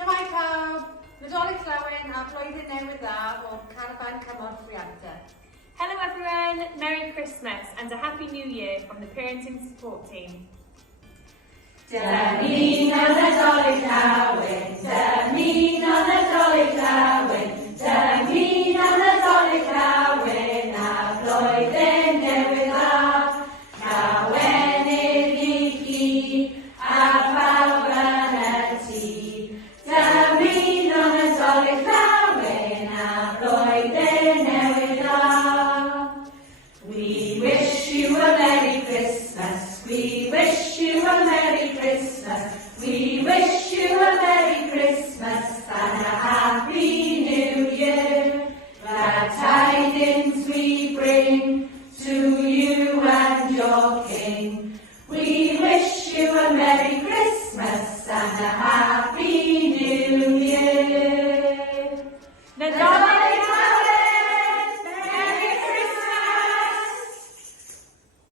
Shemai pawb, Nadolig Llawen a blwyddyn newydd dda o'r Carfan Cymorth Rhianta. Hello everyone, Merry Christmas and a Happy New Year from the Parenting Support Team. Dymuno Nadolig Llawen, dymuno Nadolig Llawen, dymuno Nadolig Llawen.